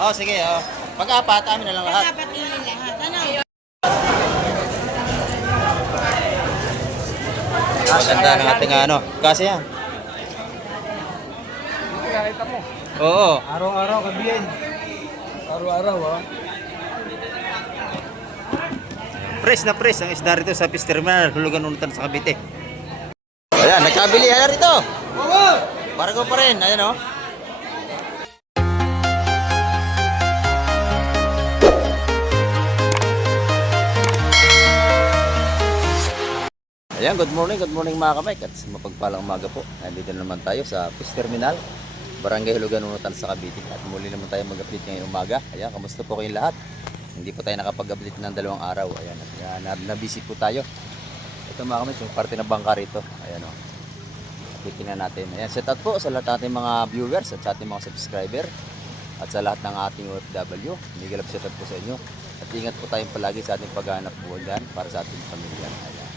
Oh, sige, oh. Pag-apat, amin na lang lahat. Dapat ilin lahat. Ano? Maganda ng ating ano. Kasi yan. Nakita mo. Oo. Araw-araw kabiyan. Araw-araw ah. Press na press ang isda rito sa fish terminal. Hulugan unutan sa Cavite. Ayan, nagkabilihan na rito. Bargo pa rin. Ayan, oh. Ayan, good morning mga kamay. At mapagpalang umaga po. Nandito naman tayo sa fish terminal, Barangay Hulugan Unutan sa Cavite. At muli naman tayo mag-update ngayong umaga. Ayan, kamusta po kayong lahat? Hindi po tayo nakapag-update ng 2 araw. Ayan, nabisi po tayo. Ito mga kamay, yung parte ng bangka rito. Ayan, o. Titingnan natin. Ayan, shout out po sa lahat nating mga viewers at sa ating mga subscriber. At sa lahat ng ating OFW. Miguel, shout out po sa inyo. At ingat po tayong palagi sa ating paghahanap buhay dyan para sa ating pamilya. Ayan.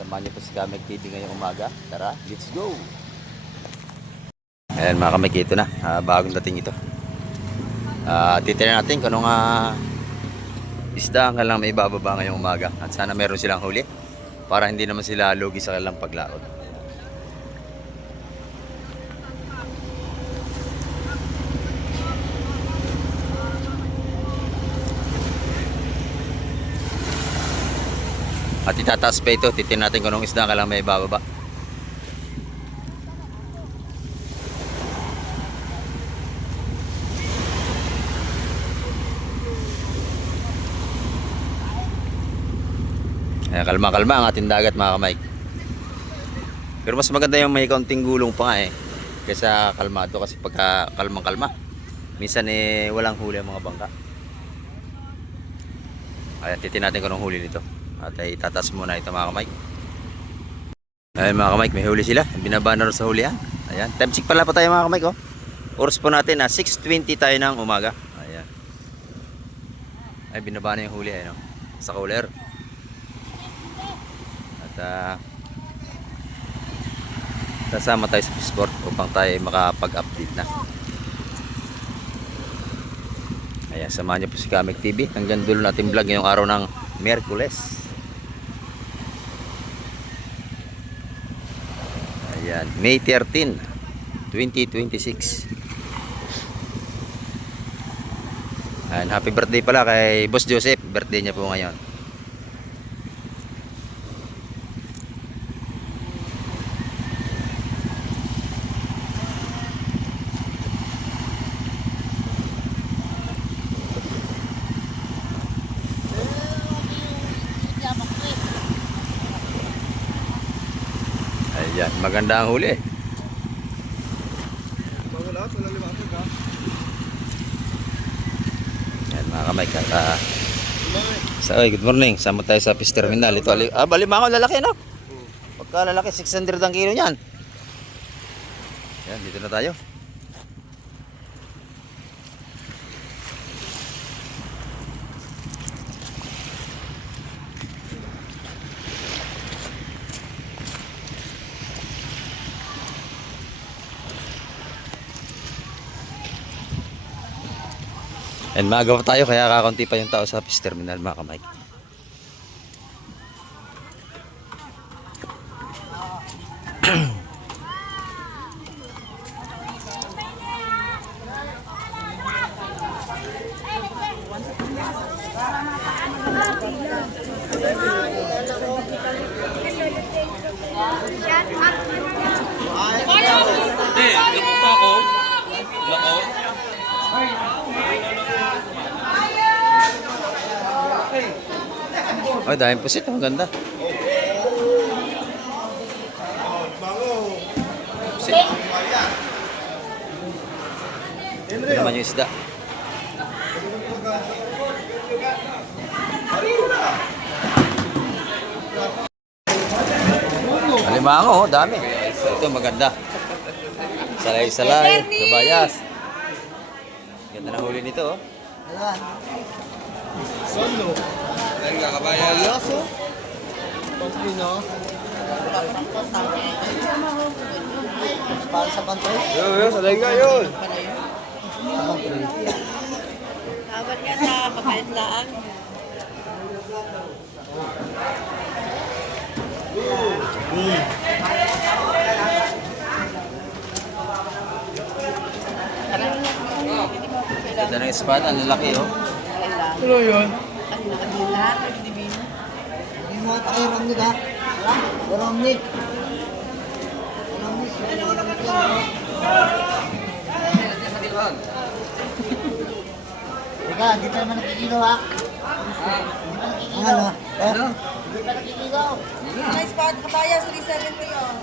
Samahan niyo po si Kamek TV ngayong umaga. Tara, let's go! Ayan mga Kamek, ito na. Bagong dating ito. Titignan natin kung anong isda ang kailangan may bababa ngayong umaga. At sana meron silang huli para hindi naman sila lugi sa kanilang paglaot. At itataas pa ito, titin natin kung anong isda ka lang may bababa. Ayan, kalma-kalma ang ating dagat mga kamay. Pero mas maganda yung may kaunting gulong pa nga kaysa kalmado, kasi pagka kalmang-kalma minsan walang huli ang mga bangka. Ayan, titin natin kung anong huli nito. At itataas muna ito mga kamay. Ayan mga kamay, may huli sila. Binaba na rin sa hulihan. Ayan, time check pala pa tayo mga kamay ko. Oras po natin na 6:20 tayo ng umaga. Ayan. Ay, binaba na yung huli no? Sa cooler. At kasama tayo sa fishport upang tayo makapag-update na. Ayan, samahan niyo po si Kamek TV. Hanggang dulo natin vlog ngayong araw ng Miyerkules. Ayan, May 13, 2026. Ayan, happy birthday pala kay Boss Joseph. Birthday niya po ngayon. Ayan, maganda ang huli. Ayan mga kamay, good morning. Sama tayo sa fish terminal. Ito, balimango lalaki no? Pagka lalaki, 600 ang kilo niyan. Ayan, dito na tayo. And maaga pa tayo kaya kakaunti pa yung tao sa fish terminal mga kamay. Ay, dahil pusit. Ang ganda. Pusit. Ito naman yung isda. Alimango, dami. Ito maganda. Salay-salay, kabayas. Ganda na huli nito. Solo. Kabayas. Pagpino. Para sa pantay. Yo, salay ka yun. Mabait lang. Ganda ng espada, ang lalaki oh. Ano yun? Ang nakadila. Nagdibino. Hindi mo ata kayo Romnick ha? Romnick. Teka, hindi pa naman nakikilo ha? Ang ano? Hindi pa nakikilo. Nice part. Kabayas, 370 yun.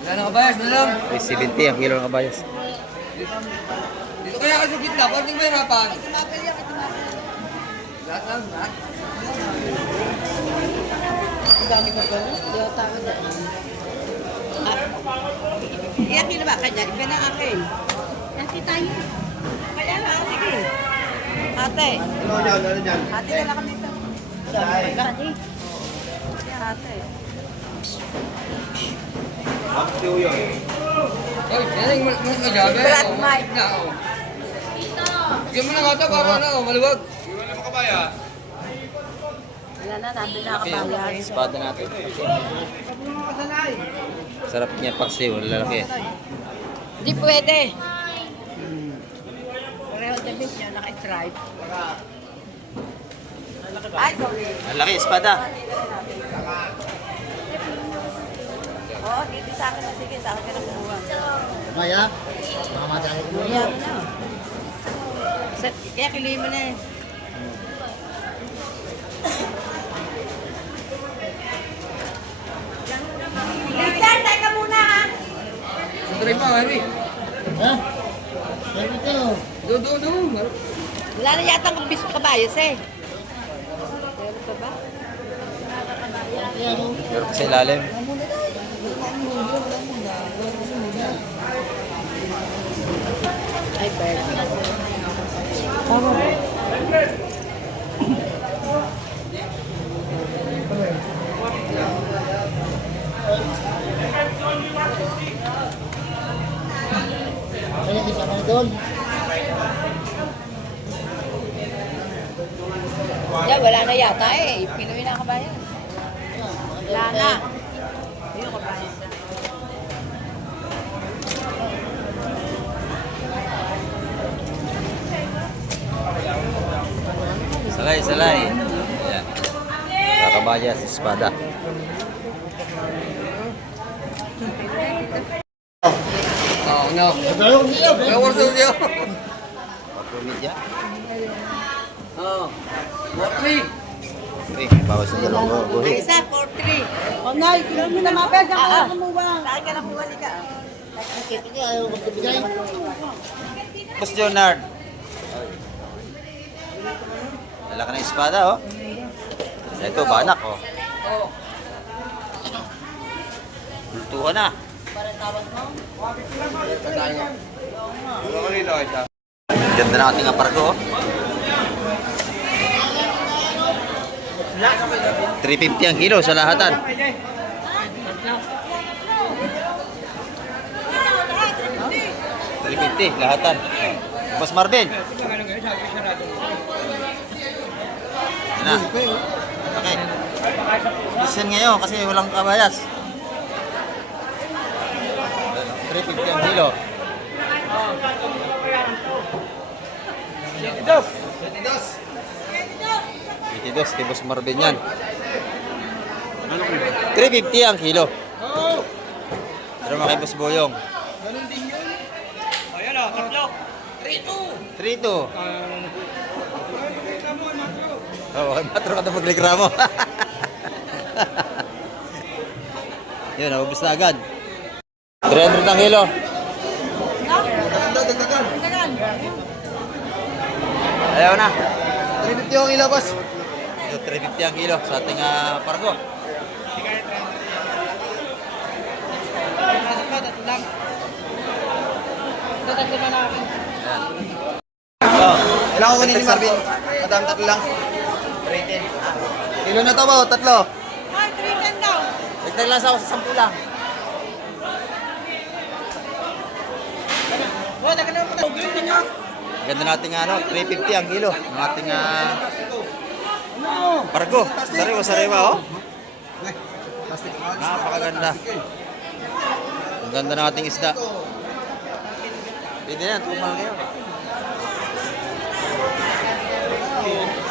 Wala na kabayas na lang. 370 ang kilo ng kabayas. Dito kaya ka sa gitna, parang hindi mahirapan. Tumapil yan. Tumapil. Lahat lang, lahat. Ang dami ko ba? Hindi ako tama na. Iyan din ba kanya? Iba na akin. Ate tayo. Kaya na, sige. Ate. Ate na lang kami ito. Ate. Ate. Oy, yan yung mas kajabi. Brad Oh, Mike. na, oh. Bigyan mo na nga ito para na, oh, maluwag. Wala na, nandun na kabayan. Espada natin. Sarap niya paksiw, lalaki. Di pwede. Pareho damit niya, naka-stripe. Ay, sorry. Ang laki, espada. Oo, dito sa akin na. Sige, sa akin ka na kumuha. Maya? Baka madali ko Kaya mo na. Kaya kiloy mo na eh. Richard, teka muna ha. Sandali pa, Harry. Ha? Sabi ito. Do. Wala na yata ang kabayas eh. Meron pa ba? Kaya mo. Meron pa sa ilalim. Ay, bird. Kaya di sama na doon. Yeah, wala na yata eh. Pinoy na kabayan. Wala na. Yung kabayan. Salay. Ayan. Kakabayas, espada. Oh, no. Ayaw niya. Kaya warso niya. Pagpumidya. Oh. Watri. Okay, bawas na dalawang buhi. Isa, 4-3. Oh, Nay, kailan mo na mapel ka ka kumuha. Saan ka na kumali ka? Kaya ayaw magbibigay. Boss Leonard. Lalaki ng espada, oh. Ito, banak, oh. Oh. Bultuhan na. Ganda ng ating apargo, oh. 350 ang kilo sa lahatan. 350 lahatan. Boss Marvin. Yan na. Okay. Listen ngayon kasi walang kabayas. 350 ang kilo. 22 kay Boss Marvin yan. 350 ang kilo. Pero mga kay Boss Boyong. Ganun din yun. Ayan o, tatlo. 3-2. Oh, okay, matro ka na magreklamo. Yun, naubos na agad. 300 ang kilo. Ayaw na. 350 yung ilabas. Ito, 350 ang kilo sa ating pargo. Pasok pa, tatlo lang. Tatlo na natin. Ayan. Oh, Kailangan ko kunin ni Marvin. Madam, tatlo lang. 310. Kilo na to ba? Tatlo. Ay, 310 daw. dagdag lang sa 10 lang. Oh, taga na mo. Green niya. Ganda nating ano, 350 ang kilo. Ang ating pargo. Sariwa, oh. Napakaganda. Ang ganda ng ating isda. Pwede yan, tumal kayo.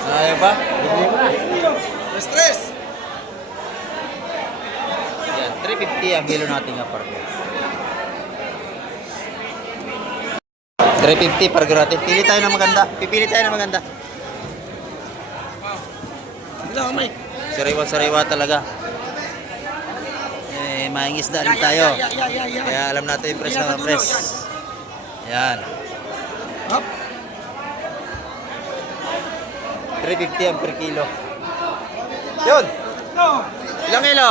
Ayaw ba? Bibili mo na. Stress! Yan, 350 ang kilo natin nga pargo. 350 pargo natin. Pili tayo ng maganda. Pipili tayo ng maganda. Sariwa talaga. Maing isda rin tayo. Kaya alam natin yung press na press. Yan. 350 ang per kilo. Yun. Ilang kilo?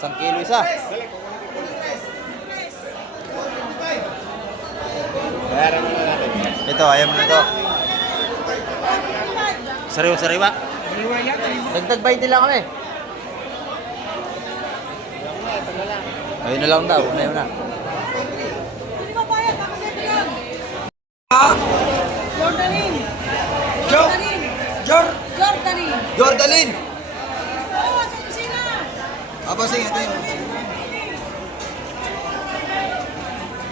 1 kilo isa. Ito, ayaw mo nito. Sariwa. Dagdag 20 lang kami. Ayun na lang daw. Ayun na. Jordanin. Jordanin. Jordanin! Oo, sa kusina. Sige, ito yun.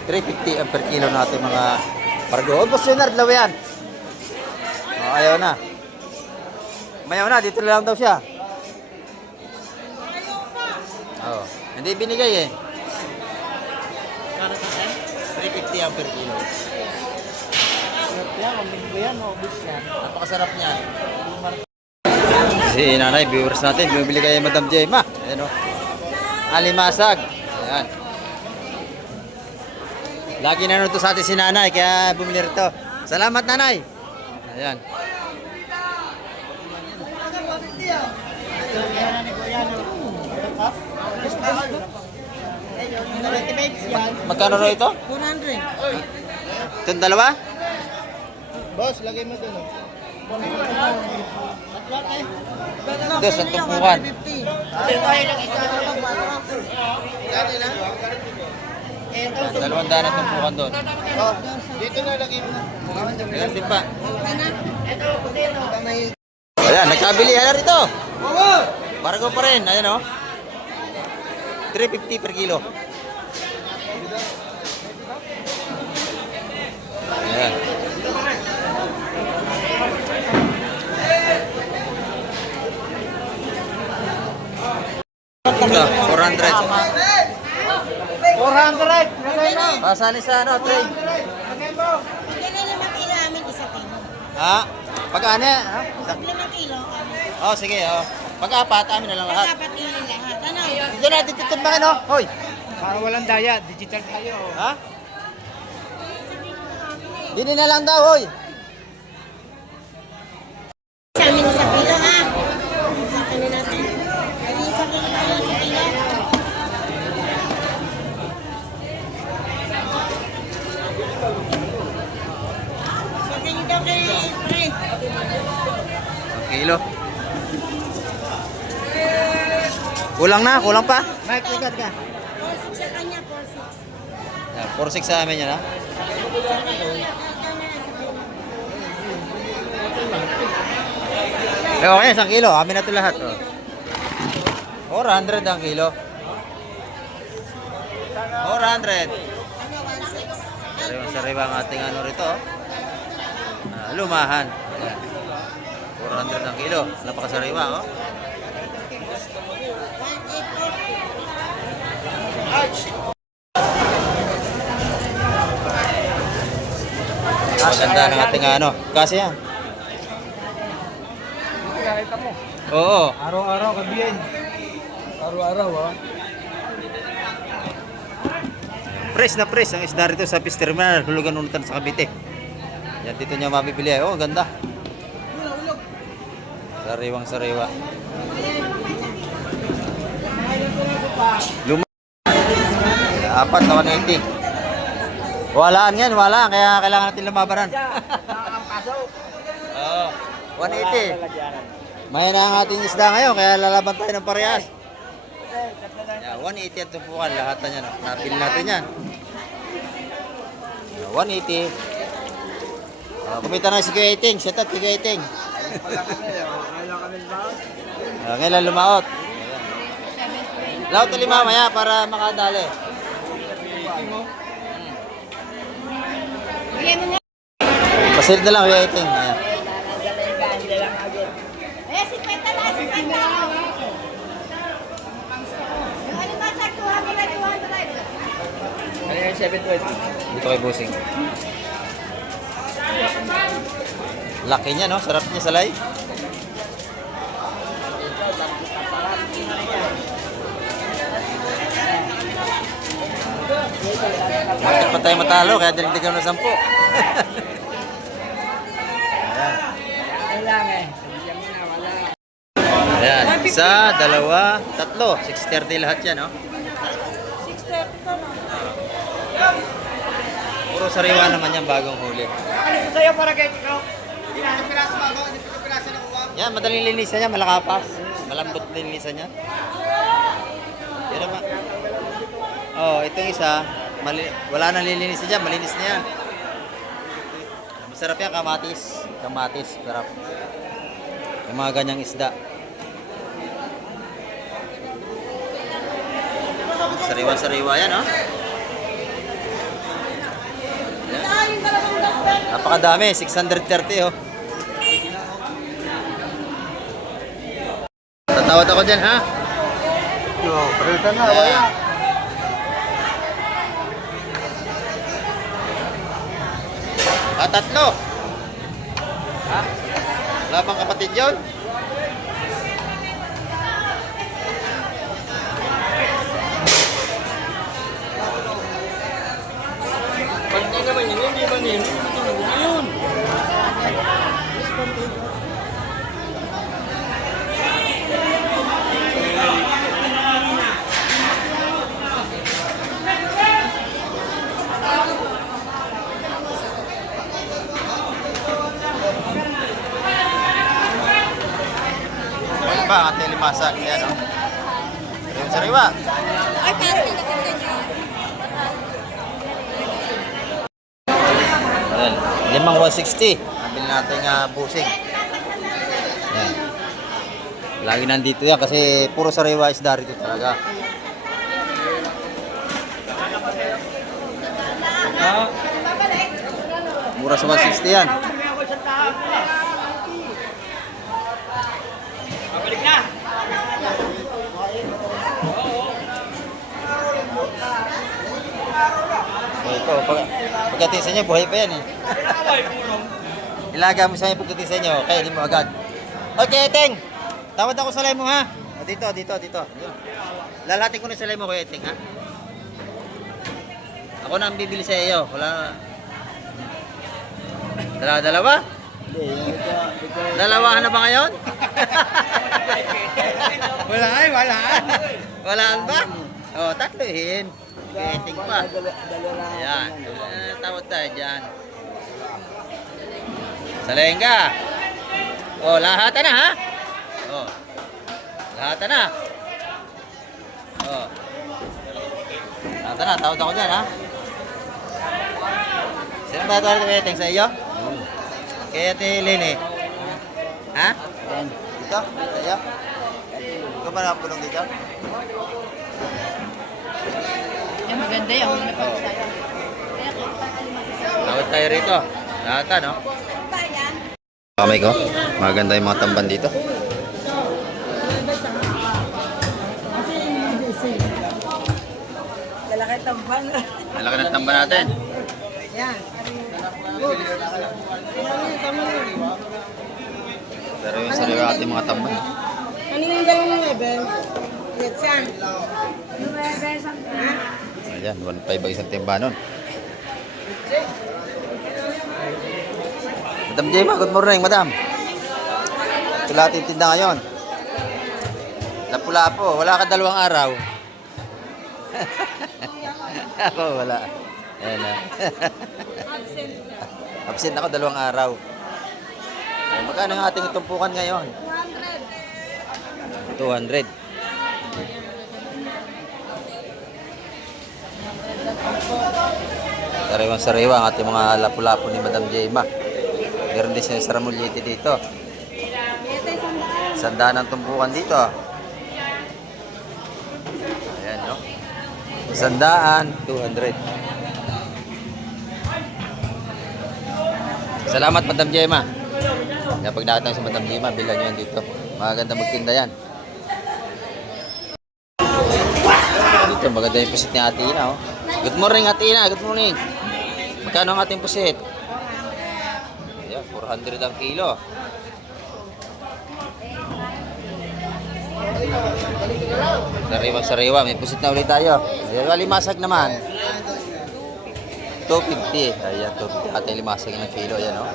350 ang per kilo natin mga pargo. Oh, Boss Leonard, lawa yan. Oh, ayaw na. Mayaw na, dito lang daw siya. Oh, hindi binigay eh. 350 ang per kilo. Napakasarap niyan. Si nanay, viewers natin, bumibili kay Madam Gemma. Ayan o. Alimasag. Ayan. Lagi nanonood to sa atin si nanay, kaya bumili rito. Salamat nanay. Ayan. Magkano ro ito? 400. Itong dalawa? Boss, lagay mo doon. Ito, sa tumpukan. 200 na tumpukan doon. Dito na lagay mo. Ayan din pa. Ayan, nagkabili. Ayan rito. Pargo pa rin. Ayan o. 350 per kilo. Ayan. Ito, 400. 400! Pasali sa ano, trade. Hindi na 5 kilo amin, isa kilo. Ha? Pag-ano? Ha? 5 kilo amin. Oh, sige. Oh. Pag-apat, amin na lang lahat. 4 kilo lahat. Ano? Dito natin titimbangan, oh. Hoy. Para walang daya, digital tayo. Ha? Dini na lang daw, hoy. Sa amin isa kilo ha. Sa kilo natin. Ay, isa kilo tayo sa kilo. Sa kilo daw kay Fred. 1 kilo. Kulang pa? Mike, likat ka. 4-6 sa kanya, 4-6. Yan, 4-6 sa amin yan, ha? Eh, okay, 1 kilo. Amin na ito lahat, oh. 400 ang kilo. 400. Sariwa ang ating ano rito, oh. Lumahan. Ayan. 400 ang kilo. Napakasariwa, oh. Ganda ng ating ano. Kasi yan. Nakita mo. Oo. Araw-araw, kabiyan. Araw-araw, ha? Fresh na fresh ang isda rito sa Fish Terminal, Hulugan Unutan sa Cavite. Yan dito niya mabibili. Oh, ganda. Sariwang sariwa. Luma. 4 na 180. Walaan yan, wala. Kaya kailangan natin lumabanan. Oo. 180. May na ang ating isda ngayon, kaya lalaban tayo ng parehas. Yeah, 180 at tumpukan, lahat na yan. Napili natin yan. 180. Kumita na si Kuya Iting. Shout out kay Kuya Iting. Ngayon lang lumaot. Laot ulit mamaya para makadali. Pasil na lang Kuya Iting. Ayan. Eh, si Peta na, si Peta. Yung alimasag, 200. Ano yung 720? Dito kay Busing. Laki niya, no? Sarap niya salay. Bakit pa tayo matalo? Kaya dinigdigan na 10. Ayan. Isa, dalawa, tatlo. 630 lahat yan, no? 630 pa na. Puro sariwa naman yan bagong huli. Sa'yo para kay ikaw. Hindi na piraso ba? Hindi na piraso na kuha. Yan, madaling linisan niya, malakapas. Malambot din linisan niya. Yan naman. Oh, itong isa, wala nang lilinisan dyan, malinis na yan. Masarap yan, kamatis. Kamatis, sarap. Yung mga ganyang isda. Sariwa-sariwa yan, oh. Napakadami, 630, oh. Tatawad ako dyan, ha? No, palitan na, Ayan. wala. Tatlo. Ha? Wala bang kapatid yun? Pagka naman yun, hindi ba yun? Yun. Ano ba ang ating limasag? Yan, oh. Yung sariwa. Ay, parang nagkakita niya. Ayan. 5,160. Nabili natin busing. Yan. Lagi nandito yan kasi puro sariwa isda rito talaga. Mura sa 160 yan. Pabalik na. Ito, pagkatisan niyo, buhay pa yan eh. Ilaga mo sa inyo pagkatisan niyo, kaya di mo agad. Okay, Eteng! Tawad ako sa mo, ha? O, dito. Lalahatin ko na sa mo, Kuya Eteng, ha? Ako na ang bibili sa iyo. Wala. Dalawa? Dalawahan na ba ngayon? Walaan. Walaan ba? O, tatlohin. Kuya Eteng pa. Ayan. Tawad tayo dyan. Salayin ka. O, lahatan na, ha? O. Lahatan na. O. Lahatan na. Tawad ako dyan, ha? Sino ba tawad Kuya Eteng sa iyo? Kaya Ate Lene. Ha? Dito? Sa iyo? Ikaw ba napulong dito? Yan, maganda yan. Huwag na pag tayo. Tawad tayo rito. Lahatan, no? Kamay ko. Maganda yung mga tamban dito. Lalaki tamban. Malaki ng tamban natin. Yan. Pero yung sariwa ating mga tamban. Kanina yung dalawang mga Eben? Yetsan. Ayan, 1.5 ang isang timbanon. Madam Jema, good morning, madam. Wala titinda ngayon. Napula po, wala ka 2 araw. Ako, wala. Ayan na. Absent ako 2 araw. Ayan, magkano ang ating tumpukan ngayon? 200. Sariwang-sariwa ang ating mga lapu-lapu ni Madam Jema. Meron din siya sa Ramuliete dito. Sandaan ang tumpukan dito. Ayan, no? Sandaan, 200. Salamat, Madam Jema. Pag nakita sa Madam Jema, bilhan nyo yan dito. Maganda magtinda yan. Dito, maganda yung pusit ni Ate Ina. Oh. Good morning, Ate Ina. Good morning. Magkano ang ating pusit? Ayan, 400 ang kilo. Sariwa-sariwa. May pusit na ulit tayo. Ayan, limasag naman. 250. Ayan, 250. Ate limasag ng kilo. Ayan, oh.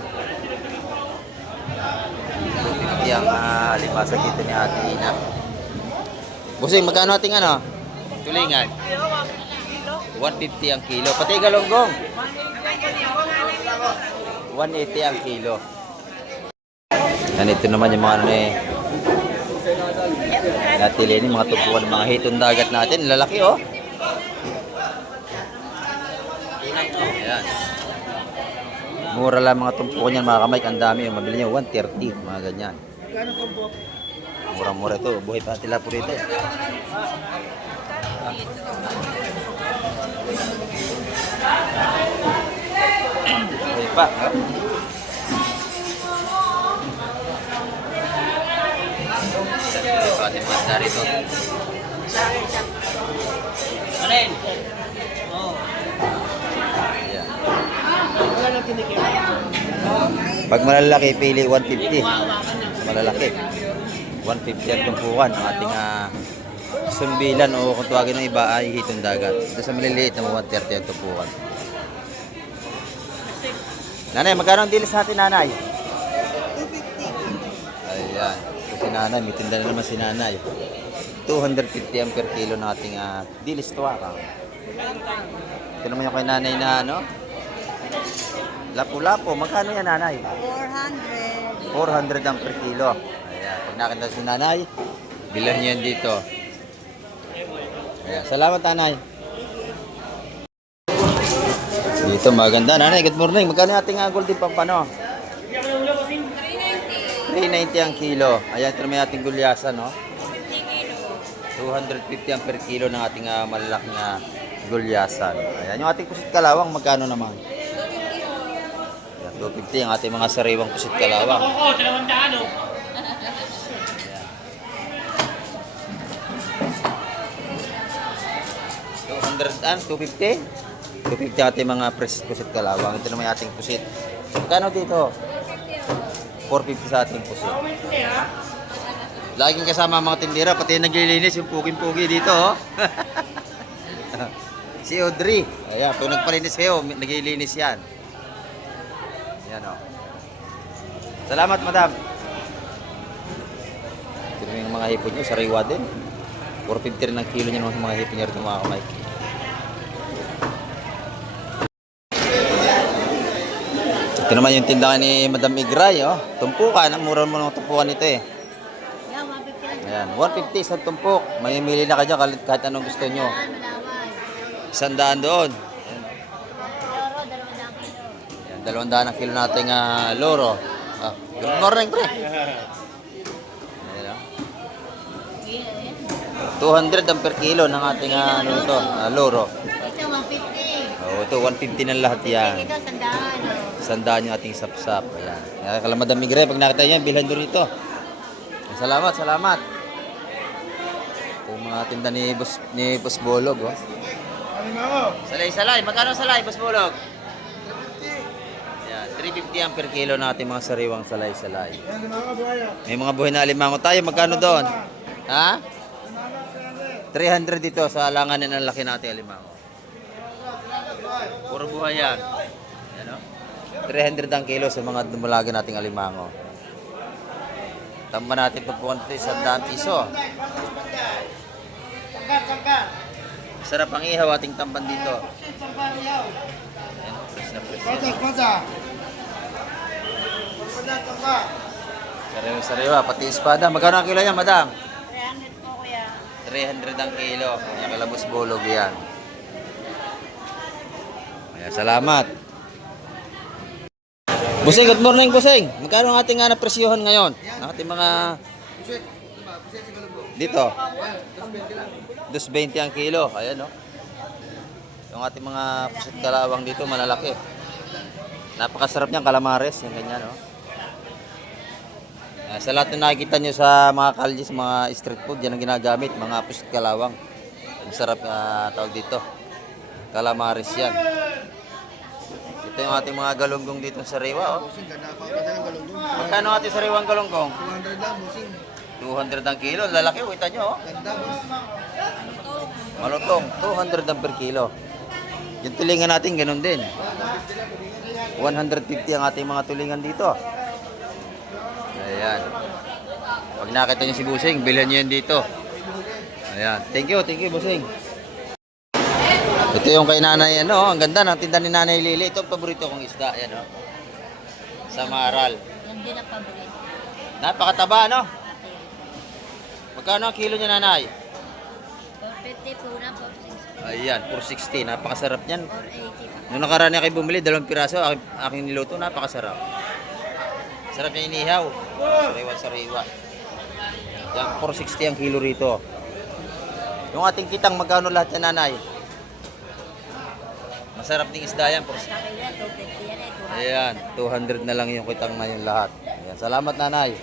250 ang limasag dito ni Ate Ina. Busing, magkano ating ano? Tulingan. 150 ang kilo. Pati galonggong. 180 ang kilo. Yan, ito naman yung mga ano eh. Natili ni mga tumpukan ng mga hitong dagat natin. Lalaki oh. Ayan. Mura lang mga tumpukan yan mga kamay. Ang dami. Mabili nyo 130. Mga ganyan. Mura-mura ito. Buhay pa tila po rito. Buhay pa. Ito ating mga narito. Ayan. Pag malalaki, pili 150. Malalaki. 150 ang tumpukan ang ating sumbilan o kung tawagin ng iba ay hitong dagat. Ito sa maliliit na 130 ang tumpukan. Nanay, magkano ang dilis natin, nanay? 250. Ayan. Ito si nanay, may tinda na naman si nanay. 250 ang per kilo ng ating dilis tuwaka. Ito naman yung kay nanay na ano? Lapu-lapu. Magkano yan, nanay? 400. 400 ang per kilo. Ayan. Pag nakita si nanay, bilan niyo yan dito. Ayan. Salamat, nanay. Dito maganda. Nanay, good morning. Magkano yung ating golden pampano? 390 ang kilo. Ayan, ito naman yung ating gulyasan, no? 250 ang per kilo ng ating malalaking gulyasan. Ayan, yung ating pusit kalawang, magkano naman? Ayan, 250 ang ating mga sariwang pusit kalawang. Oo, 200 250? 250 ang ating mga pusit kalawang. Ito naman yung ating pusit. Magkano dito? 450 sa ating pusit. Laging kasama ang mga tindera, pati naglilinis yung puking-pugi dito, oh. Si Audrey. Ayan, pag nagpalinis kayo, naglilinis yan. Yan, oh. Salamat, madam. Ito yung mga hipon nyo, sariwa din. 450 rin ang kilo nyo ng mga hipon nyo rin mga kamay. Ito naman yung tindahan ni Madam Igray, oh. Tumpukan, ang mura mo ng tumpukan nito eh. Ayan, 150 sa tumpok. Mamimili na ka dyan kahit anong gusto nyo. 100 doon. Ayan, 200 ang kilo nating loro. Good morning, pre. Ayan, 200 ang per kilo ng ating loro. Ito, 150. Oh, ito, 150 ng lahat yan. Ito, 100. 100 yung ating sapsap. Ayan. Kaya Madam Igray, pag nakita niya, bilhan doon ito. Salamat, salamat. Yung mga tinda ni Boss Bolog, oh. Salay-salay. Magkano salay, Boss Bolog? 350 ang per kilo natin mga sariwang salay-salay. May mga buhay na alimango tayo. Magkano doon? Ha? 300 dito sa alanganin ng laki natin alimango. Puro buhay yan. Yan, oh. 300 ang kilo sa mga dumalaga nating alimango. Tamba natin ito po 100 piso. Sarap ang ihaw ating tamban dito. Ayan, fresh na fresh. Sariwa, pati espada. Magkano ang kilo yan, madam? 300 po, kuya. 300 ang kilo. Yung kalabos bolog yan. Ayan, salamat. Busing, good morning, Busing. Magkano ang ating presyohan ngayon? Ang ating mga... Dito. 2.20 ang kilo. Ayan, no? Yung ating mga pusit kalawang dito, malalaki. Napakasarap niyang calamares. Yung ganyan, no? Sa lahat na nakikita nyo sa mga kalye, sa mga street food, yan ang ginagamit. Mga pusit kalawang. Ang sarap tawag dito. Calamares yan. Ito yung ating mga galunggong dito sa Sariwa, oh. Magkano ating sariwang galunggong? 200 lang, busing. 200 ang kilo. Lalaki, kita nyo, oh. Ganda, boss. Malutong, 200 ang per kilo. Yung tulingan natin, ganun din. 150 ang ating mga tulingan dito. Ayan. Pag nakita nyo si Busing, bilhan nyo yan dito. Ayan. Thank you, Busing. Ito yung kay nanay, ano, ang ganda ng tinda ni Nanay Lili. Ito ang paborito kong isda, yan, oh. Sa Maral. Yan din ang paborito. Napakataba, no? Magkano ang kilo niya, nanay? 450 po na, 460, Ayan, 460. Napakasarap niyan. 480. Nung nakaraan niya kayo bumili, 2 piraso, aking niluto, napakasarap. Sarap niya inihaw. Sariwa-sariwa. Yan, 460 ang kilo rito. Yung ating kitang, magkano lahat yan, nanay? Masarap ding isda yan. Sa akin yan, 250 yan eh. Ayan, 200 na lang yung kitang na yung lahat. Ayan, salamat, nanay.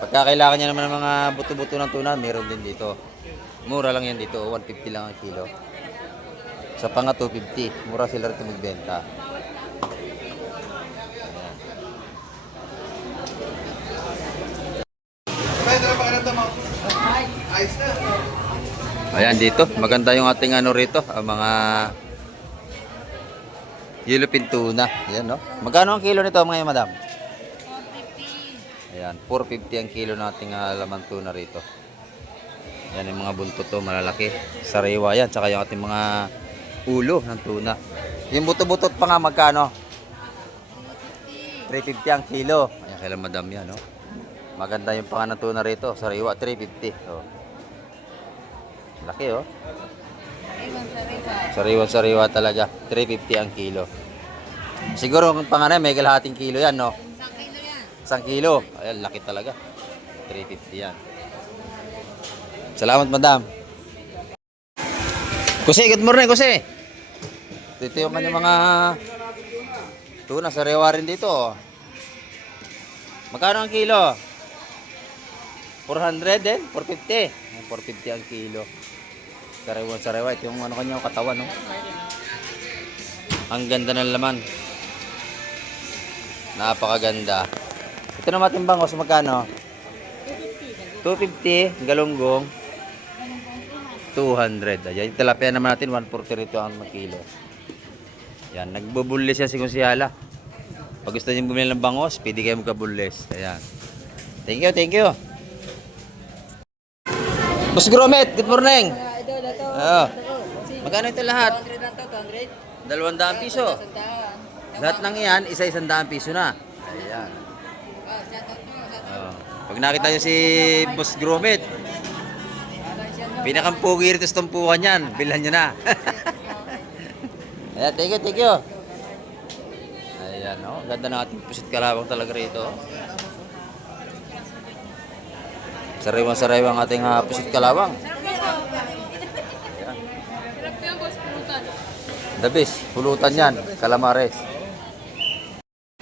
Pagka kailangan niya naman ng mga buto-buto ng tuna, meron din dito. Mura lang yan dito, 150 lang ang kilo. Sa panga 250, mura sila rito magbenta. Ayan dito, maganda yung ating ano rito, ang mga yellowfin tuna. Ayan, no? Magkano ang kilo nito mga madam? 450. Ayan, 450 ang kilo ng ating laman tuna rito. Yan yung mga buntot to, malalaki. Sariwa yan, tsaka yung ating mga ulo ng tuna. Yung buto-butot pa nga magkano? 350 ang kilo. Ayan, kailan madam yan, no? Maganda yung pangalan ng tuna rito. Sariwa, 350. Oh. Laki, oh. Sariwa-sariwa talaga. 350 ang kilo. Siguro ang pangalan may kalahating kilo yan, no? 1 kilo yan. 1 kilo. Ayan, laki talaga. 350 yan. Salamat, madam. Kusi, good morning, Kusi. Ito yung kanyang mga tuna. Sariwa rin dito, oh. Magkano ang kilo? 400 din? 450? 450 ang kilo. Sariwa. Ito yung ano kanyang katawan, no? Ang ganda ng laman. Napakaganda. Ito na matimbang ko sa magkano? 250. Galunggong. 200. Ayan, yung tilapia naman natin, 140 rito ang kilo. Yan, nagbubullis yan si Kunsihala. Pag gusto niyo bumili ng bangos, pwede kayo magkabullis. Ayan. Thank you. Boss Gromet, good morning. Oh. Magkano ito lahat? 200 lang to, 200. 200 piso. Lahat ng iyan, isa-100 piso na. Ayan. Oh. Pag nakita niyo si Boss Gromet, pinakampugi rito sa tumpukan yan. Bilhan nyo na. Ayan, thank you. Ayan, no? Ganda ng ating pusit kalawang talaga rito. Sariwang ang ating pusit kalawang. Ayan. The best, pulutan yan, calamares.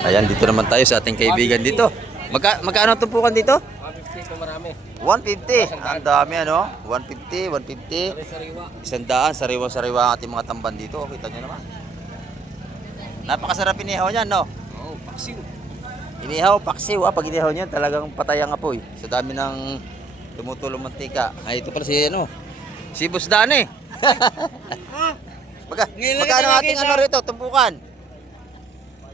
Ayan, dito naman tayo sa ating kaibigan dito. Magkano tumpukan dito? 150 po marami. 150. Ang dami, ano? 150. 100. Sariwa ang ating mga tamban dito. Kita nyo naman. Napakasarap inihaw niyan, no? Oo, paksiw. Inihaw, paksiw. Pag inihaw niyan, talagang patay ang apoy. Sa dami ng tumutulong mantika. Ay, ito pala si, ano? Si Boss Dani. Magkano ating ano rito? Tumpukan?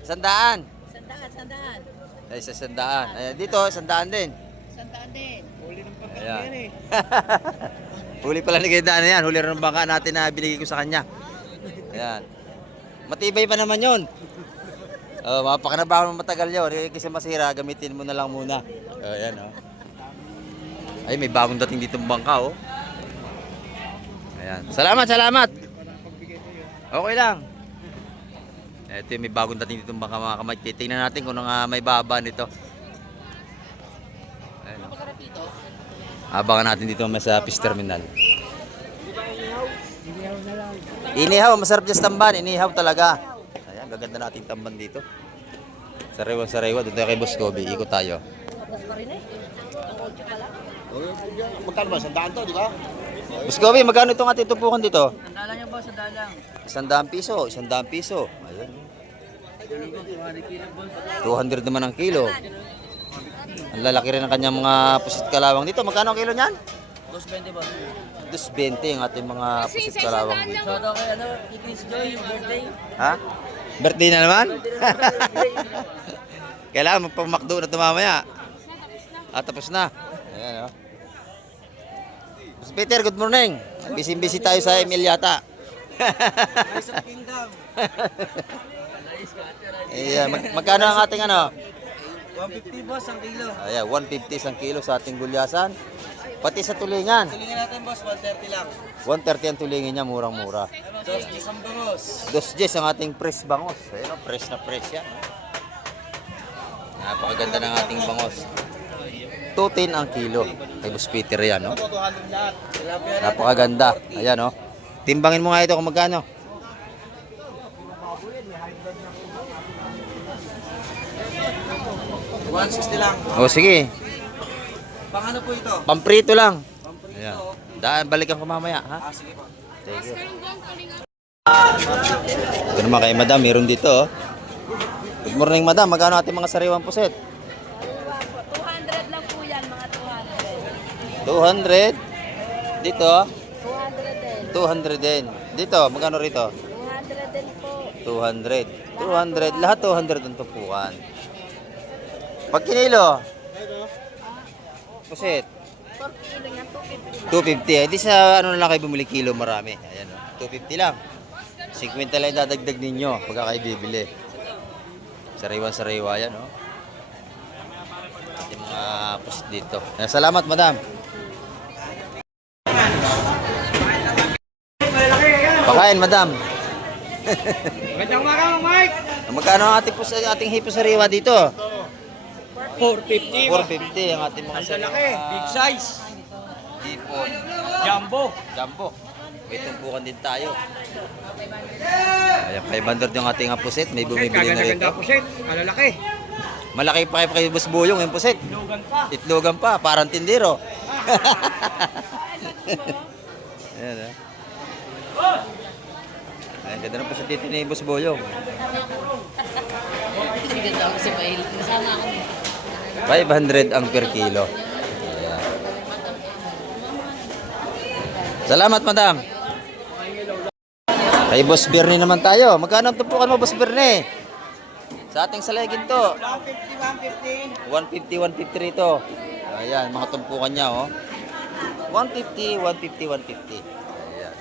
100. 100. Ay, sa 100. Ayan, dito, 100 din. 100 din. Ayan. Huli pala ni Ganda yan. Huli rin ng bangka natin na binigay ko sa kanya. Ayan. Matibay pa naman yun. Mapakanabahan mo matagal yun. Kasi masira, gamitin mo na lang muna. Ayan, oh. Ay, may bagong dating dito ng bangka, oh. Ayan. Salamat. Okay lang. Ito yung may bagong dating dito mga kamay. Tingnan natin kung may baba nito. Ayan, oh. Abangan natin dito may sa fish terminal. Inihaw, masarap dyan sa tamban. Inihaw talaga. Ayan, gaganda natin tamban dito. Sariwa, doon tayo kay Boss Kobe. Ikot tayo. Magkano ba? Sandaan to, di ba? Boss Kobe, magkano itong ating tumpukan dito? Sandala niya ba sa dalang? ₱100. ₱100. Ayan. 200 naman ang kilo. Ang lalaki rin ang kanyang mga pusit kalawang dito. Magkano ang kilo niyan? 220 ba? 220 ang ating mga pusit kalawang dito. So, daw kay Chris Joy, birthday. Ha? Birthday na naman? Kailangan magpamakdo na ito mamaya. Tapos na. Ayan, oh. Boss Peter, good morning. Busy tayo sa Emil yata. Rise of Kingdom. Ayan, magkano ang ating ano? 150 boss ang kilo. Ayan, 150 isang kilo sa ating gulyasan. Pati sa tulingan. Tulingan natin boss, 130 lang. 130 ang tulingin niya, murang-mura. Dos ang bangos. 2 ang ating press bangos. Ayan, oh, press na press yan. Napakaganda ng ating bangos. 210 ang kilo. Kay Boss Peter yan, no? Napakaganda. Ayan, oh. Timbangin mo nga ito kung magkano. 160 lang. O, sige. Pang ano po ito? Pamprito lang. Ayan. Balikan ko mamaya, ha? Sige po. Thank you. Ito naman kay Madam, meron dito, oh. Good morning, Madam. Magkano ating mga sariwang puset? 200 lang po yan, mga 200. Dito, 200. 200 din. 200 din. Dito, magkano rito? 200 din po. 200. 200. Lahat 200 ang tumpukan. Pag kinilo? Puset? 4 kilo yan, 250. 250. Eh, di sa ano na lang kayo bumili kilo marami. Ayan, oh. 250 lang. 50 lang yung dadagdag ninyo pagka kayo bibili. Sariwan-sariwa yan, oh. Yung mga pusit dito. Salamat, Madam. Pakain, Madam. Magandang umaga, Mike. Magkano ang ating hipo sariwa dito? 450. 450 ang ating mga sariwa. Big size. Hipo. Jumbo. May tumpukan din tayo. Ayan, 500 yung ating pusit. May bumibili na rito. pusit. Malalaki. Malaki pa kay Boss Boyong yung pusit. Lugan pa. Itlogan pa, parang tindero. Ayan, ah. Ayan, ganda ng pusit dito ni Boss Boyong. Ganda ako si Mail. Kasama ako. 500 ang per kilo. Ayan. Salamat, Madam. Kay Boss Bernie naman tayo. Magkano ang tumpukan mo, Boss Bernie? Sa ating salegin to. 150. 150 rito. Ayan, mga tumpukan niya, oh. 150. Ayan.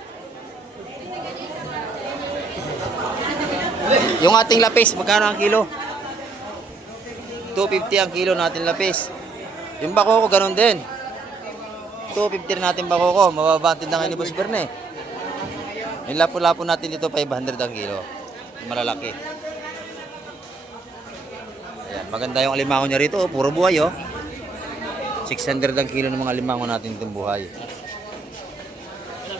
Yung ating lapis, magkano ang kilo? 250 ang kilo natin lapis. Yung bako ko, ganun din. 250 rin natin bako ko. Mababa ang tindahan ni Boss Bernie. Yung lapo-lapo natin dito, 500 ang kilo. Yung malalaki. Ayan, maganda yung alimango niya rito. Oh, puro buhay, oh. 600 ang kilo ng mga alimango natin itong buhay.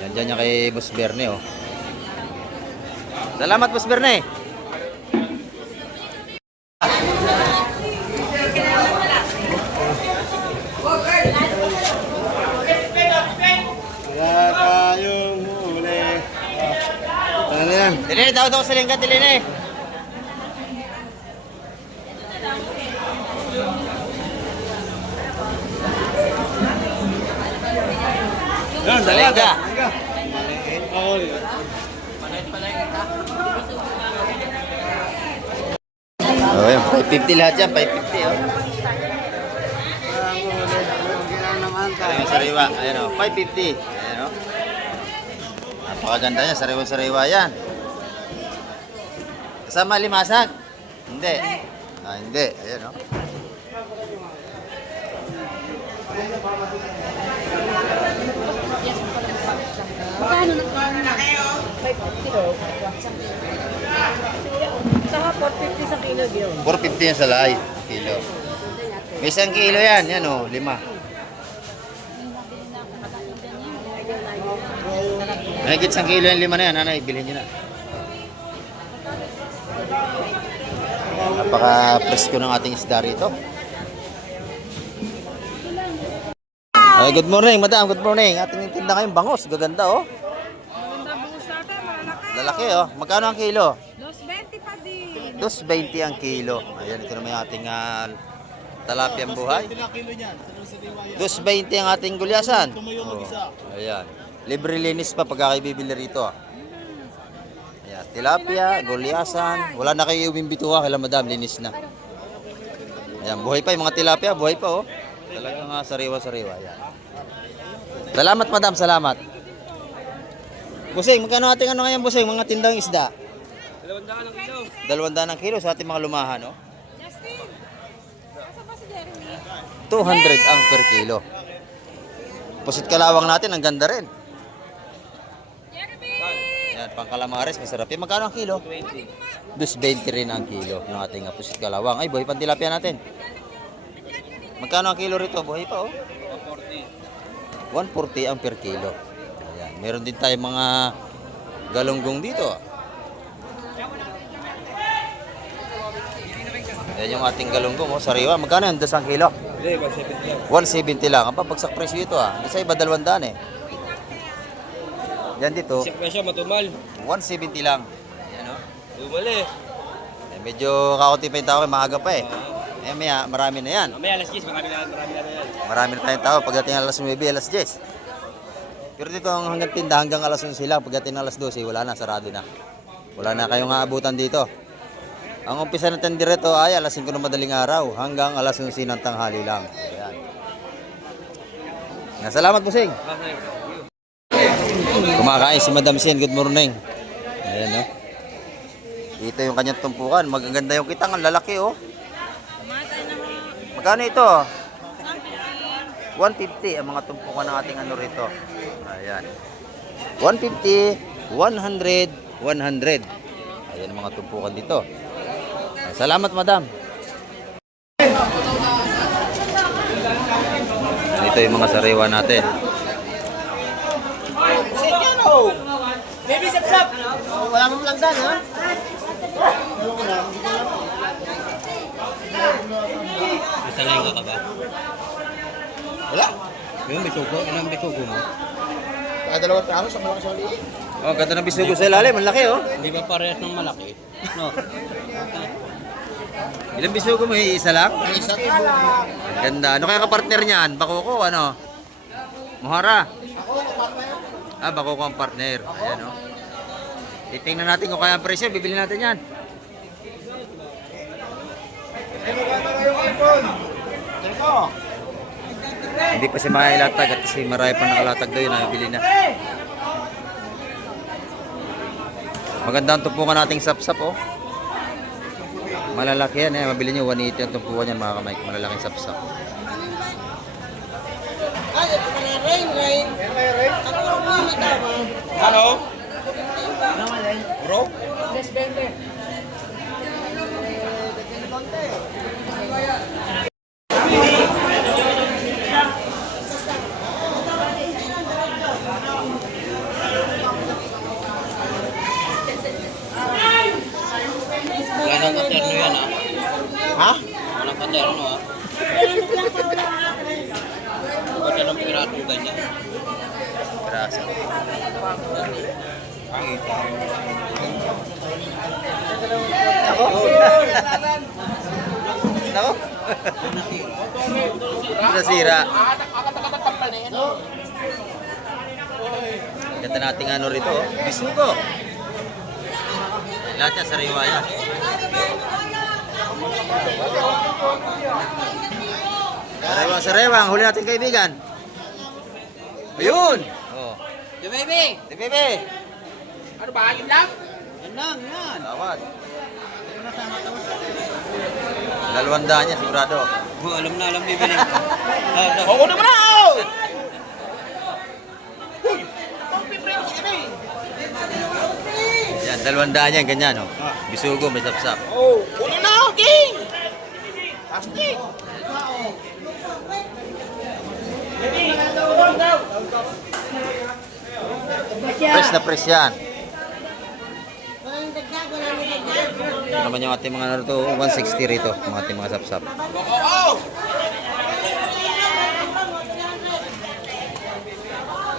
Yan, dyan niya kay Boss Bernie, oh. Salamat, Boss Bernie. Ano yan? Dilini, tawag ako sa lingkad, Dilini. Sa lingka. Oh, yan, 550 lahat yan, 550, oh. Sariwa-sariwa, ayan, oh, 550. Ayan, oh. Napakaganda niya, sariwa-sariwa yan. Kasama limasag? Hindi. Hindi. Ayan, oh. Magkano na? 550. Saka 450 sa kilo yun. 450 yan sa lahi. Kilo. May 1 kilo yan. Yan o, 5. Mahigit 1 kilo yan, 5 na yan. Nanay, bilhin nyo na. Napaka-presko ng ating isda rito. Ay, good morning, madam. Good morning. Ating tinda kayong bangos. Gaganda, oh. Lalaki, oh. Magkano ang kilo? 220 pa din. 2.20 ang kilo. Ayan, ito naman yung ating talapiang buhay. 2.20 ang ating gulyasan. Oh, ayan. Libre linis pa pagka kayo bibili rito. Ayan, tilapia, gulyasan. Wala na kayo umimbituha. Kailan madam, linis na. Ayan, buhay pa yung mga tilapia. Buhay pa, oh. Talagang sariwa-sariwa. Ayan. Salamat madam, salamat. Busing, magkano ating ano ngayon, Busing? Mga tindang isda? 200 ang kilo. 200 ang kilo sa ating mga lumahan, no? Justin, nasa ba si Jeremy? 200 ang per kilo. Pusit kalawang natin, ang ganda rin. Jeremy! Yan, pang calamares, masarap yan. Magkano ang kilo? 220 rin ang kilo ng ating pusit kalawang. Ay, buhay pang tilapia natin. Magkano ang kilo rito? Buhay pa, oh. 140 ang per kilo. Ayan. Meron din tayong mga galunggong dito. Yan yung ating galunggong, oh. Sariwa. Magkano yun? 2 kilo? 170 lang. Ang pabagsak presyo ito, ah. Hindi sa iba 200 eh. Yan dito. Isip na siya, matumal. 170 lang. Yan, oh. Tumal eh. Eh, medyo kakunti pa yung tao, maaga pa eh. Eh, maya, marami na yan. Mamaya alas 10, marami na yan. Marami na tayong tao pagdating alas 9, alas 10. Pero dito ang hanggang tinda hanggang alas 11 lang. Pagdating alas 12, wala na, sarado na. Wala na kayong aabutan dito. Ang umpisa ng tendireto ay alas 5 ng madaling araw hanggang alas 11 ng tanghali lang. Ayan. Yan, salamat po, Sing. Kumakain si Madam Sin. Good morning. Ayan, no? Dito yung kanyang tumpukan. Magaganda yung kitang. Ang lalaki, oh. Magkano ito? 150 ang mga tumpukan ng ating ano rito. Ayan. 150, 100, 100. Ayan ang mga tumpukan dito. Salamat, madam. Ito yung mga sariwa natin. Baby, sap-sap! Wala mong langdan, ha? Isa lang ka ba? Wala. Yung bisugo, ilang bisugo mo? Dalawang traso sa mga soliin. Oh, ganda ng bisugo sa ilalim. Ang laki, oh. Hindi ba parehas ng malaki? No. Ilang bisugo mo? Isa lang? Isa to. Ang ganda. Ano kaya ka-partner niyan? Bakoko, ano? Muhara. Ah, bakoko ang partner. Ayan, oh. Titingnan natin kung kaya ang presyo. Bibili natin yan. Hindi pa si Maya ilatag at si Maraya pa nakalatag daw yun. Bili na. Maganda ang tumpukan nating sapsap, oh. Malalaki yan, eh. Mabili nyo 180 ang tumpukan yan, mga kamay. Malalaking sapsap. Ay, ito na rain. Ano mo tama? Ano? Bro? Walang katerno yan, Ha? Walang katerno, Pwede ng piratong ganyan. Grasa. Nako. Nasira. Ganda nating ano rito, oh. Bisugo. Lahat yan sariwa yan. Sariwa. Ang huli natin kaibigan. Ayun. Oh. The baby! Di bebe. Ano ba? Yun lang? Yan lang, yan. Tawad. Lalwanda niya sigurado. Alam na, alam bibili. Ako naman na! Yan, 200 yan, ganyan, oh. Bisugo, may sapsap. Oh, wala na, okay. Asti. Fresh na fresh yan. Ito naman yung ating mga ano rito, 160 rito, yung ating mga sapsap.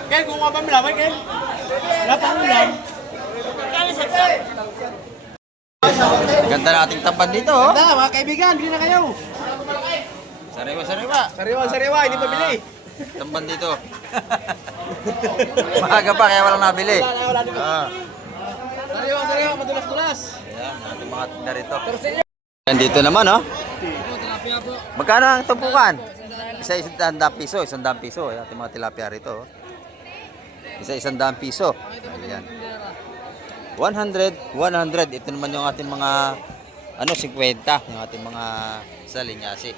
Ken, kung nga ba malaman, Ken? Wala pa akong ulam. Ganda na ating tamban dito, oh. Ganda, mga kaibigan, bili na kayo. Sariwa, sariwa. Sariwa, hindi pa bili. Tamban dito. Maaga pa, kaya walang nabili. Wala dito. Sariwa, madulas-dulas. Ayan, ating mga tinda rito. Dito naman, oh. Magkano ang tumpukan? Isa 100 piso, 100 piso. Ayan, ating mga tilapia rito, oh. Isa 100 piso. Ayan. 100, 100. Ito naman yung ating mga ano 50, yung ating mga salinyasi.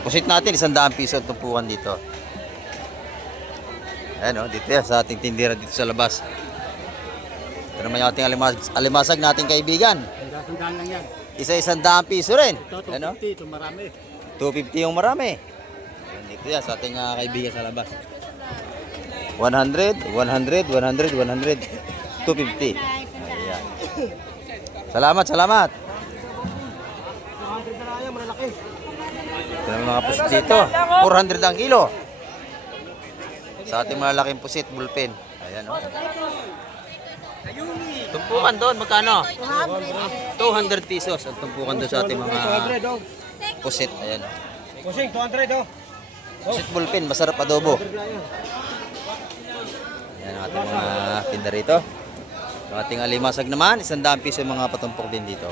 Pusit natin 100 piso tumpukan dito. Ayan, oh, dito yan, sa ating tindera dito sa labas. Ito naman yung ating alimasag nating kaibigan. Sandaan lang yan. Isa 100 piso rin. Ito, Ano? 250, ito marami. 250 yung marami. Ayan, dito yan sa ating kaibigan sa labas. 100, 100, 100, 100, 250. Ayan. Salamat, salamat. Ito na mga pusit dito. 400 ang kilo. Sa ating malalaking pusit, bullpen. Ayan, o. Tumpukan doon, magkano? 200 pesos ang tumpukan doon sa ating mga pusit. Ayan, o. Kusing, 200, oh. Pusit bullpen, masarap adobo. Ayan ang ating mga tinda rito. Ang ating alimasag naman, 100 piso yung mga patumpok din dito.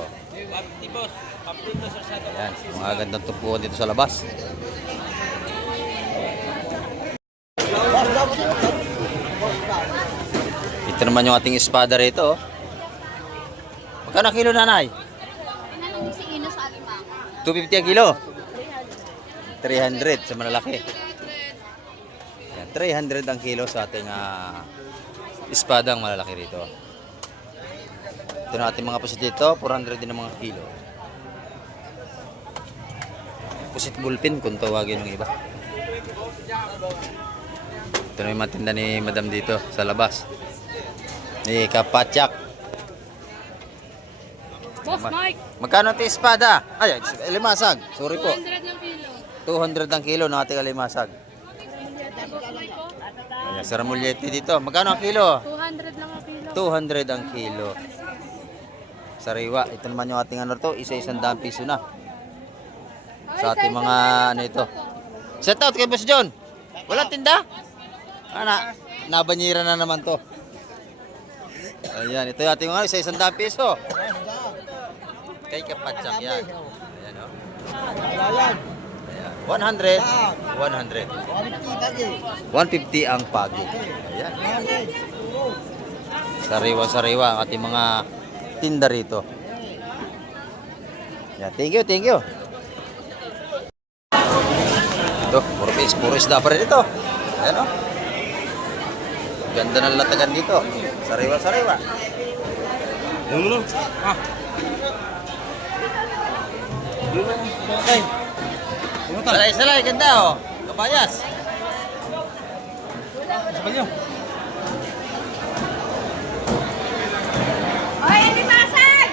Ayan, mga gandang tumpukan dito sa labas. Ito naman yung ating espada rito. Oh. Magkano kilo, nanay? Tinanong si Ino sa alimang. 250 ang kilo. 300 sa malalaki. Ayan, 300 ang kilo sa ating espadang malalaki rito. Ito na ating mga pusit dito, 400 din ang mga kilo. Pusit bullpen kung tawagin ng iba. Ito na yung matinda ni Madam dito sa labas. Ni Kapatyak. Boss Mike, Magkano ang espada? Ay, alimasag. Sorry po. 100 ng kilo. 200 ang kilo ng ating alimasag. Ayan, sa Ramulyete dito. Magkano ang kilo? 200 lang ang kilo. 200 ang kilo. Sariwa. Ito naman yung ating ano to. Isa 100 piso na. Sa ating mga ano ito. Set out kay Boss John. Walang tinda? Nabanyira na naman to. Ayan. Ito yung ating mga isa 100 piso. Kay Kapatsak yan. Ayan, o. Ayan. 100, 100. 150 ang pagi. Ayan. Sariwa-sariwa ang ating mga tinda rito. Ayan. Thank you, thank you. Ito, puro isda pa rin ito. Ayan, o. Ganda ng latagan dito. Sariwa-sariwa. Okay. Salay, ganda, o. Kapayas. Sabal nyo. Oy, hindi masag!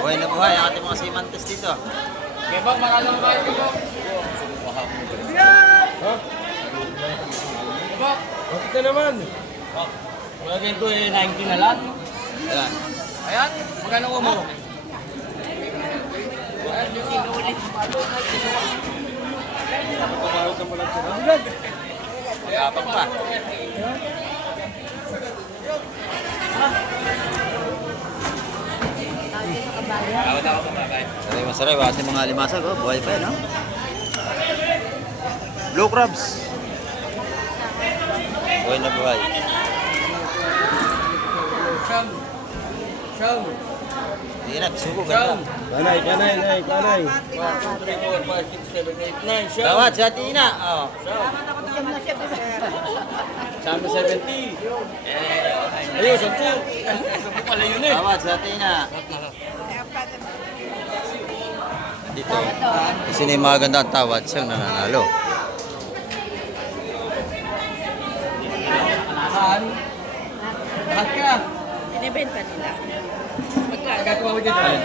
Buhay na buhay ang ating mga simantes dito. Kaya ba, maralang kayo dito? Bakit na naman? Wala ko 90 na lang. Ayan. Ayan, magkano mo? Kapag pa. Sariwa-sariwa ating mga limasag, oh. Buhay pa yan, no? Blue crabs. Buhay na buhay. Hindi na, subo ganda. Kanay. 1, 2, 3, 4, 5, 6, 7, 8, 9, Tawad sa Tina. Oh. Sabi 70. Ayun, 10. 10 pala yun eh. Tawad sa atin na. Dito. Sino yung maganda ang tawad, siyang nananalo. Saan? Lahat ka. Binibenta nila. Magkano? Gagawa mo dyan.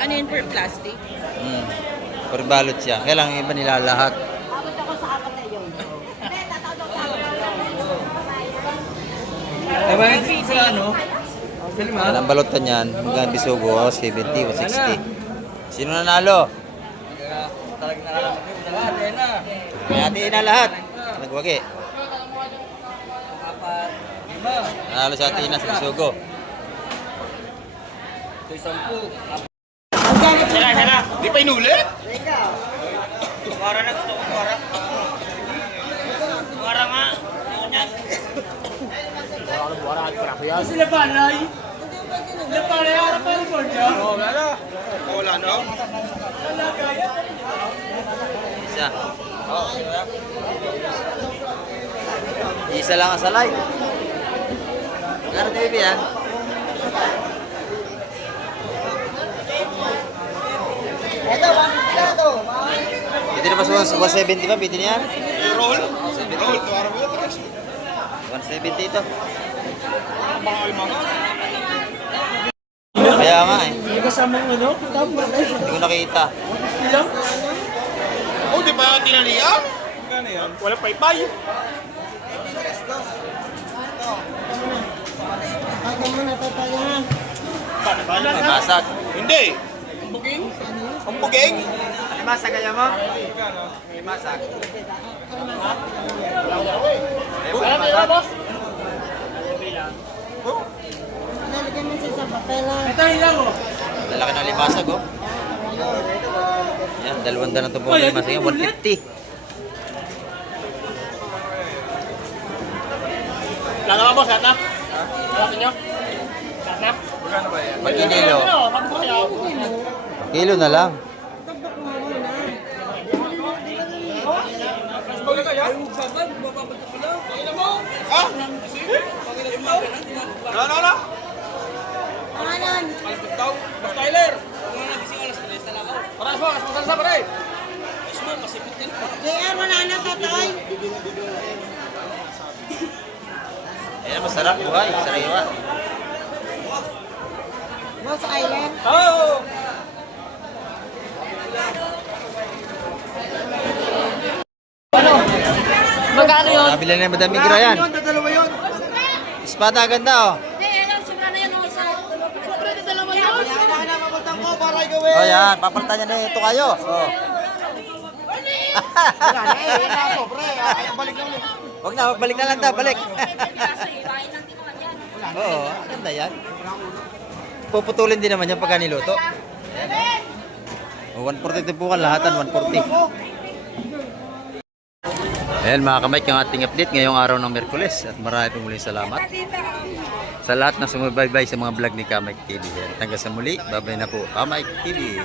Ano yun per plastic? Per balot siya. Kailangan iba nila lahat. Abot ako sa apat na yun. Ay, bakit sila ano? Sila ma? Ang balotan yan, hanggang bisugo, 70 o 60. Sino nanalo? Talagang nakalaman ko sa lahat. Ayun na. May hatiin na lahat. Nagwagi. 4, 5. Nanalo sa hatiin na sa bisugo. Ito 10. Sila. Di pa inulit? Kuwara na gusto ko, kuwara. Kuwara nga. Ano yan? Sila palay. Sila palay, harap pa rin mo niya. Oo, wala na. Wala na. Isa. Isa lang ang salay. Magkano TV yan? Ito, bakit ito? Pwede na ba sa 170 ba? Pwede na yan? Roll. 170 ito. Kaya nga eh. Hindi kasamang ano? Hindi ko nakita. Oh, di ba tinaliyan? Gano yan? Wala paypay. Ako muna tatayan. May masag. Hindi. Ang buging? Ang buging? Limasa kaya mo? Limasa. Nalagyan mo siya sa papela. Lalaki ng limasag oh. Yan, 200 na ito po ang limasag yan. 150. Lala ka boss, na? Lala nyo? Na? Pag-kinilo. Kilo na lang. Bagay kaya? Ha? Lala? Pangalan? Boss Tyler! Paras mo, kasmasan sa pare! JR, wala na tatay. Ayan, masarap buhay. Sariwa. Boss Island. Oh! Magkano yun? Nabila na yung madaming gira yan. Dadalawa yun! Espada ganda oh. Sobra na yan. Sobra na dalawa yun. Ko para gawin! Oh yan, papalitan niya na ito kayo. Oh. Balik lang. Wag na, balik na lang ta, balik. Oo, ganda yan. Puputulin din naman yan pagka niluto. Oh, 140 tipukan, lahatan 140. Ayan mga kamay, yung ating update ngayong araw ng Miyerkules. At marami pong muling salamat sa lahat na sumubaybay sa mga vlog ni Kamay TV. Hanggang sa muli, babay na po Kamay TV.